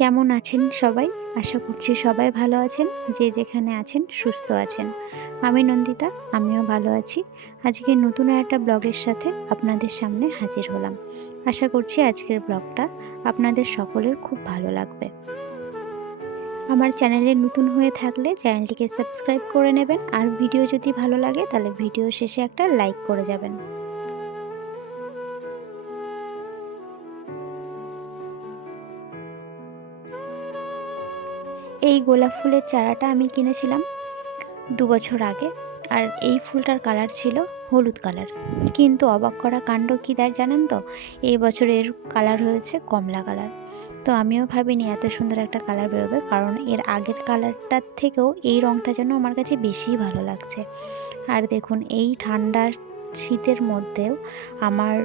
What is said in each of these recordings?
কেমন আছেন সবাই? আশা করছি সবাই ভালো আছেন, যে যেখানে আছেন সুস্থ আছেন। আমি নন্দিতা, আমিও ভালো আছি। আজকে নতুন একটা ব্লগের সাথে আপনাদের সামনে হাজির হলাম। আশা করছি আজকের ব্লগটা আপনাদের সকলের খুব ভালো লাগবে। আমার চ্যানেলে নতুন হয়ে থাকলে চ্যানেলটিকে সাবস্ক্রাইব করে নেবেন, আর ভিডিও যদি ভালো লাগে তাহলে ভিডিও শেষে একটা লাইক করে যাবেন। এই গোলাপ ফুলের চারাটা আমি কিনেছিলাম দু বছর আগে, আর এই ফুলটার কালার ছিল হলুদ কালার। কিন্তু অবাক করা কাণ্ড কী দেয় জানেন তো? এই বছর এর কালার হয়েছে কমলা কালার। তো আমিও ভাবিনি এত সুন্দর একটা কালার বেরোবে, কারণ এর আগের কালারটার থেকেও এই রঙটা যেন আমার কাছে বেশি ভালো লাগছে। আর দেখুন, এই ঠান্ডা শীতের মধ্যেও আমার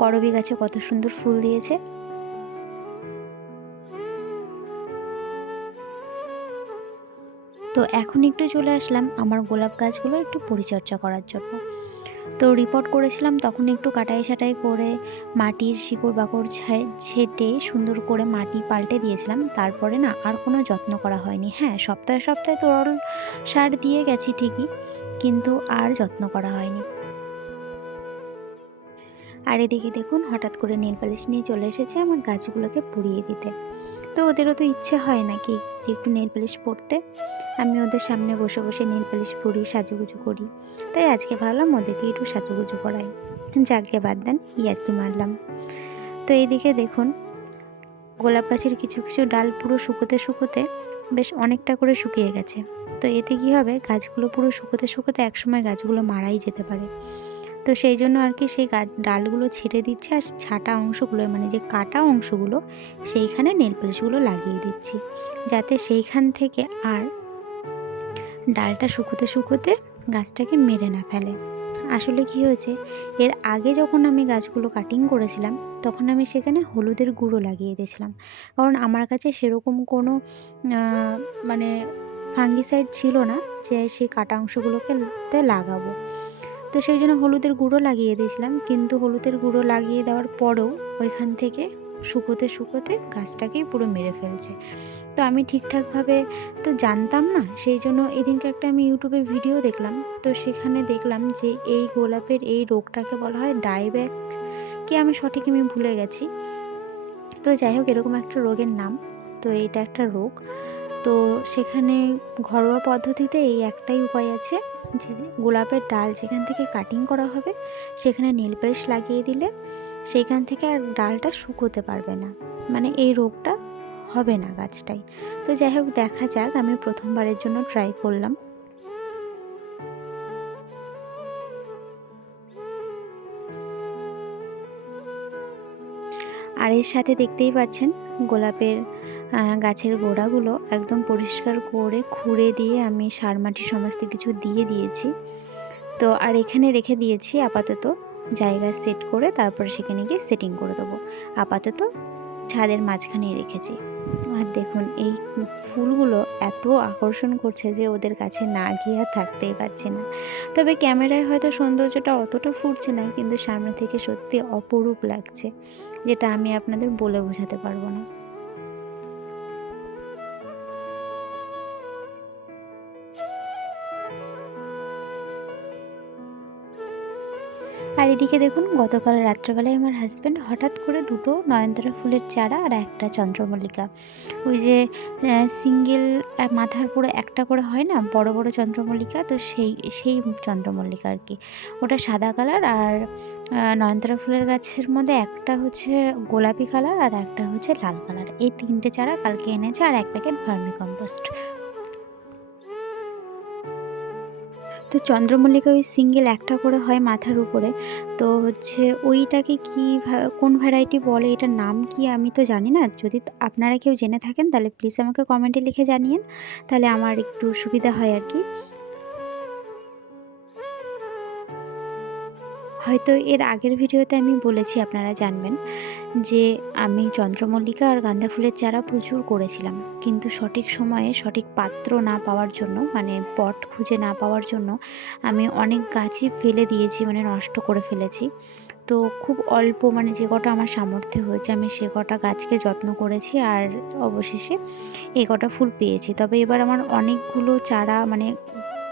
করবি গাছে কত সুন্দর ফুল দিয়েছে। তো এখন একটু চলে আসলাম আমার গোলাপ গাছগুলো একটু পরিচর্যা করার জন্য। তো রিপোর্ট করেছিলাম তখন একটু কাটাই ছাটাই করে মাটির শিকড় বাকড় ছেটে সুন্দর করে মাটি পাল্টে দিয়েছিলাম। তারপরে না আর কোনো যত্ন করা হয়নি। হ্যাঁ সপ্তাহে সপ্তাহে তরল সার দিয়ে গেছি ঠিকই, কিন্তু আর যত্ন করা হয়নি। আর এদিকে দেখুন হঠাৎ করে নীল পালিশ নিয়ে চলে এসেছে আমার গাছগুলোকে পুড়িয়ে দিতে। তো ওদেরও তো ইচ্ছে হয় নাকি যে একটু নেল পালিশ পরতে? আমি ওদের সামনে বসে বসে নেল পালিশ পরি, সাজুগুজু করি। তাই আজকে ভাবলাম ওদেরকে একটু সাজুগুজু করাই। যাকে বাদ দেন ইয়ার্কি মারলাম। তো এইদিকে দেখুন, গোলাপ গাছের কিছু কিছু ডাল পুরো শুকোতে শুকোতে বেশ অনেকটা করে শুকিয়ে গেছে। তো এতে কী হবে? গাছগুলো পুরো শুকোতে শুকোতে একসময় গাছগুলো মারাই যেতে পারে। তো সেই জন্য আর কি সেই ডালগুলো ছেড়ে দিচ্ছে আর ছাটা অংশগুলো মানে যে কাটা অংশগুলো, সেইখানে নেল পালিশগুলো লাগিয়ে দিচ্ছি। যাতে সেইখান থেকে আর ডালটা শুকোতে শুকোতে গাছটাকে মেরে না ফেলে। আসলে কি হয়েছে, এর আগে যখন আমি গাছগুলো কাটিং করেছিলাম, তখন আমি সেখানে হলুদের গুঁড়ো লাগিয়ে দিয়েছিলাম। কারণ আমার কাছে সেরকম কোনো মানে ফাঙ্গিসাইড ছিল না যে সেই কাটা অংশগুলোকে লাগাবো। তো সেই জন্য হলুদের গুঁড়ো লাগিয়ে দিয়েছিলাম। কিন্তু হলুদের গুঁড়ো লাগিয়ে দেওয়ার পরেও ওইখান থেকে শুকোতে শুকোতে গাছটাকেই পুরো মেরে ফেলছে। তো আমি ঠিকঠাকভাবে তো জানতাম না, সেই জন্য এদিনকে একটা আমি ইউটিউবে ভিডিও দেখলাম। তো সেখানে দেখলাম যে এই গোলাপের এই রোগটাকে বলা হয় ডাইব্যাক, কি আমি সঠিক আমি ভুলে গেছি। তো যাই হোক, এরকম একটা রোগের নাম। তো এটা একটা রোগ। তো সেখানে ঘরোয়া পদ্ধতিতে এই একটাই উপায় আছে। যে গোলাপের ডাল যেখান থেকে কাটিং করা হবে, সেখানে নীল পালিশ লাগিয়ে দিলে সেখান থেকে আর ডালটা শুকোতে পারবে না। মানে এই রোগটা হবে না গাছটাই। তো যাই হোক, দেখা যাক, আমি প্রথমবারের জন্য ট্রাই করলাম। আর এর সাথে দেখতেই পাচ্ছেন, গোলাপের গাছের গোড়াগুলো একদম পরিষ্কার করে খুঁড়ে দিয়ে আমি সার মাটি সমস্ত কিছু দিয়ে দিয়েছি। তো আর এখানে রেখে দিয়েছি আপাতত জায়গা সেট করে তারপরে সেখানে গিয়ে সেটিং করে দেবো। আপাতত ছাদের মাঝখানেই রেখেছি। আর দেখুন, এই ফুলগুলো এত আকর্ষণ করছে যে ওদের কাছে না গিয়ে আর থাকতেই পারছে না। তবে ক্যামেরায় হয়তো সৌন্দর্যটা অতটা ফুটছে না, কিন্তু সামনে থেকে সত্যি অপরূপ লাগছে, যেটা আমি আপনাদের বলে বোঝাতে পারব না। আর এদিকে দেখুন, গতকাল রাত্রেবেলায় আমার হাজব্যান্ড হঠাৎ করে দুটো নয়নতারা ফুলের চারা আর একটা চন্দ্রমল্লিকা। ওই যে সিঙ্গেল মাথার পুরো একটা করে হয় না, বড় বড় চন্দ্রমল্লিকা, তো সেই সেই চন্দ্রমল্লিকা আর কি। ওটা সাদা কালার আর নয়নতারা ফুলের গাছের মধ্যে একটা হচ্ছে গোলাপি কালার আর একটা হচ্ছে লাল কালার। এই তিনটে চারা কালকে এনেছে আর এক প্যাকেট ভার্মি কম্পোস্ট তো চন্দ্রমল্লিকা ওই সিঙ্গেল একটা করে হয় মাথার উপরে। তো হচ্ছে ওইটাকে কী কোন ভ্যারাইটি বলে, এটার নাম কি আমি তো জানি না। যদি আপনারা কেউ জেনে থাকেন, তাহলে প্লিজ আমাকে কমেন্টে লিখে জানিয়েন। তাহলে আমার একটু সুবিধা হয় আর কি। হয়তো এর আগের ভিডিওতে আমি বলেছি, আপনারা জানবেন, যে আমি চন্দ্রমল্লিকা আর গাঁদা ফুলের চারা প্রচুর করেছিলাম। কিন্তু সঠিক সময়ে সঠিক পাত্র না পাওয়ার জন্য মানে পট খুঁজে না পাওয়ার জন্য আমি অনেক গাছই ফেলে দিয়েছি মানে নষ্ট করে ফেলেছি। তো খুব অল্প মানে যে কটা আমার সামর্থ্য হয়েছে, আমি সে কটা গাছকে যত্ন করেছি আর অবশেষে এ কটা ফুল পেয়েছি। তবে এবার আমার অনেকগুলো চারা মানে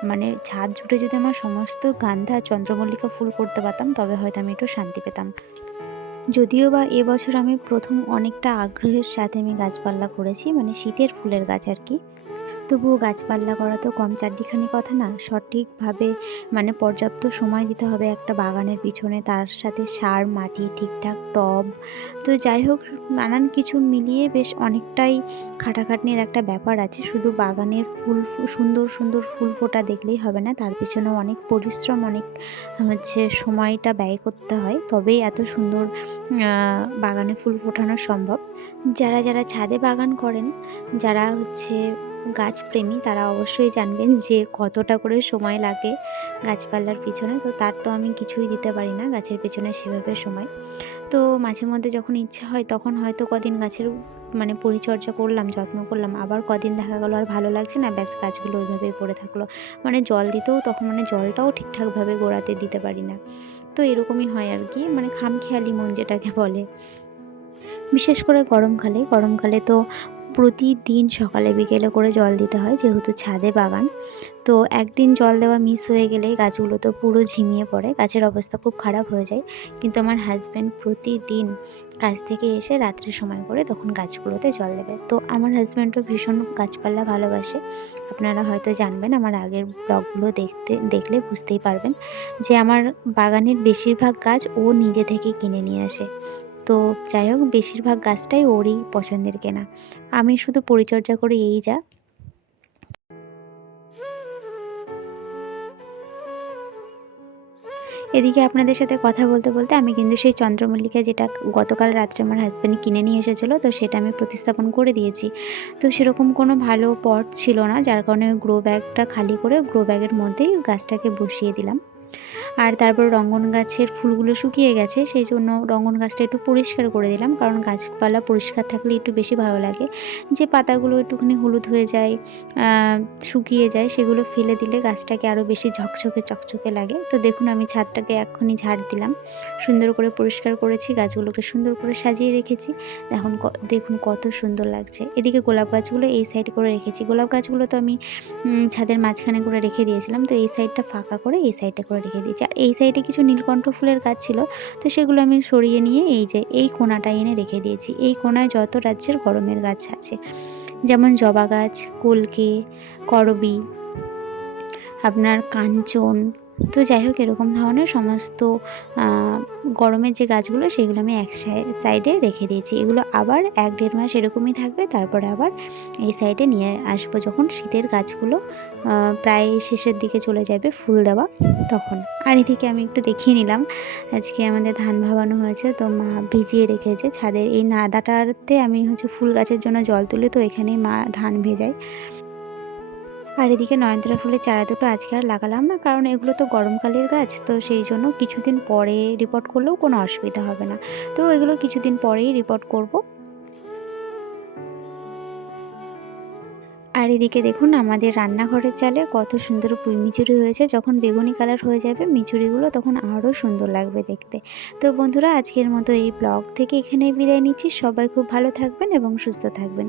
মানে ছাদ জুড়ে যদি আমার সমস্ত গান্ধা চন্দ্রমল্লিকা ফুল করতে পারতাম, তবে হয়তো আমি একটু শান্তি পেতাম। যদিও বা এবছর আমি প্রথম অনেকটা আগ্রহের সাথে আমি গাছপালা করেছি মানে শীতের ফুলের গাছ আর কি। তবুও গাছপালা করা তো কম চারটিখানি কথা না, সঠিকভাবে মানে পর্যাপ্ত সময় দিতে হবে একটা বাগানের পিছনে, তার সাথে সার, মাটি, ঠিকঠাক টব। তো যাই হোক, নানান কিছু মিলিয়ে বেশ অনেকটাই খাটাখাটনির একটা ব্যাপার আছে। শুধু বাগানের ফুল সুন্দর সুন্দর ফুল ফোটা দেখলেই হবে না, তার পিছনেও অনেক পরিশ্রম, অনেক হচ্ছে সময়টা ব্যয় করতে হয়। তবেই এত সুন্দর বাগানে ফুল ফোটানো সম্ভব। যারা যারা ছাদে বাগান করেন, যারা হচ্ছে গাছপ্রেমী, তারা অবশ্যই জানবেন যে কতটা করে সময় লাগে গাছপালার পিছনে। তো তার তো আমি কিছুই দিতে পারি না গাছের পিছনে সেভাবে সময়। তো মাঝে মধ্যে যখন ইচ্ছা হয়, তখন হয়তো কদিন গাছের মানে পরিচর্যা করলাম, যত্ন করলাম। আবার কদিন দেখা গেলো আর ভালো লাগছে না, ব্যাস গাছগুলো ওইভাবেই পড়ে থাকল। মানে জল দিতেও তখন মানে জলটাও ঠিকঠাকভাবে গোড়াতে দিতে পারি না। তো এরকমই হয় আর কি মানে খামখেয়ালি মন যেটাকে বলে। বিশেষ করে গরমকালে গরমকালে তো প্রতিদিন সকালে বিকেলে করে জল দিতে হয়, যেহেতু ছাদে বাগান। তো একদিন জল দেওয়া মিস হয়ে গেলে গাছগুলো তো পুরো ঝিমিয়ে পড়ে, গাছের অবস্থা খুব খারাপ হয়ে যায়। কিন্তু আমার হাজব্যান্ড প্রতিদিন কাজ থেকে এসে রাত্রের সময় করে তখন গাছগুলোতে জল দেবে। তো আমার হাজব্যান্ডও ভীষণ গাছপালা ভালোবাসে। আপনারা হয়তো জানবেন, আমার আগের ব্লগগুলো দেখতে, দেখলে বুঝতেই পারবেন যে আমার বাগানের বেশিরভাগ গাছ ও নিজে থেকে কিনে নিয়ে আসে। তো যাই হোক, বেশিরভাগ গাছটাই ওরই পছন্দের কেনা। আমি শুধু পরিচর্যা করি এই যা। এদিকে আপনাদের সাথে কথা বলতে বলতে আমি কিন্তু সেই চন্দ্রমল্লিকা যেটা গতকাল রাত্রে আমার হাজব্যান্ড কিনে নিয়ে এসেছিল, তো সেটা আমি প্রতিস্থাপন করে দিয়েছি। তো সেরকম কোনো ভালো পট ছিল না, যার কারণে ওই গ্রো ব্যাগটা খালি করে গ্রো ব্যাগের মধ্যেই গাছটাকে বসিয়ে দিলাম। আর তারপর রঙ্গন গাছের ফুলগুলো শুকিয়ে গেছে, সেই জন্য রঙ্গন গাছটা একটু পরিষ্কার করে দিলাম, কারণ গাছপালা পরিষ্কার থাকলে একটু বেশি ভালো লাগে। যে পাতাগুলো একটুখানি হলুদ হয়ে যায় শুকিয়ে যায়, সেগুলো ফেলে দিলে গাছটাকে আরও বেশি ঝকঝকে চকচকে লাগে। তো দেখুন, আমি ছাদটাকে এক্ষুনি ঝাড় দিলাম, সুন্দর করে পরিষ্কার করেছি, গাছগুলোকে সুন্দর করে সাজিয়ে রেখেছি। দেখুন ক- দেখুন কত সুন্দর লাগছে। এদিকে গোলাপ গাছগুলো এই সাইড করে রেখেছি। গোলাপ গাছগুলো তো আমি ছাদের মাঝখানে করে রেখে দিয়েছিলাম, তো এই সাইডটা ফাঁকা করে এই সাইডটা করে রেখে দিয়েছি। আর এই সাইডে কিছু নীলকণ্ঠ ফুলের গাছ ছিল, তো সেগুলো আমি সরিয়ে নিয়ে এই যে এই কোনাটা এনে রেখে দিয়েছি। এই কোনায় যত রাজ্যের গরমের গাছ আছে, যেমন জবা গাছ, কলকে, করবি, আপনার কাঞ্চন তো যাই হোক, এরকম ধরনের সমস্ত গরমের যে গাছগুলো, সেগুলো আমি এক সাইডে রেখে দিয়েছি। এগুলো আবার এক দেড় মাস এরকমই থাকবে, তারপরে আবার এই সাইডে নিয়ে আসব। যখন শীতের গাছগুলো প্রায় শেষের দিকে চলে যাবে ফুল দেওয়া, তখন। আর এদিকে আমি একটু দেখিয়ে নিলাম, আজকে আমাদের ধান ভাবানো হয়েছে, তো মা ভিজিয়ে রেখেছে ছাদের। এই নাদাটাতে আমি হচ্ছে ফুল গাছের জন্য জল তুলি, তো এখানেই মা ধান ভেজায়। আর এদিকে নয়নতারা ফুলের চারা দুটো আজকে আর লাগালাম না, কারণ এগুলো তো গরমকালের গাছ, তো সেই জন্য কিছুদিন পরে রিপোর্ট করলেও কোনো অসুবিধা হবে না। তো এগুলো কিছুদিন পরেই রিপোর্ট করব। আর এদিকে দেখুন আমাদের রান্নাঘরের চালে কত সুন্দর মিচুরি হয়েছে, যখন বেগুনি কালার হয়ে যাবে মিচুরিগুলো তখন আরও সুন্দর লাগবে দেখতে। তো বন্ধুরা, আজকের মতো এই ব্লগ থেকে এখানেই বিদায় নিচ্ছি। সবাই খুব ভালো থাকবেন এবং সুস্থ থাকবেন।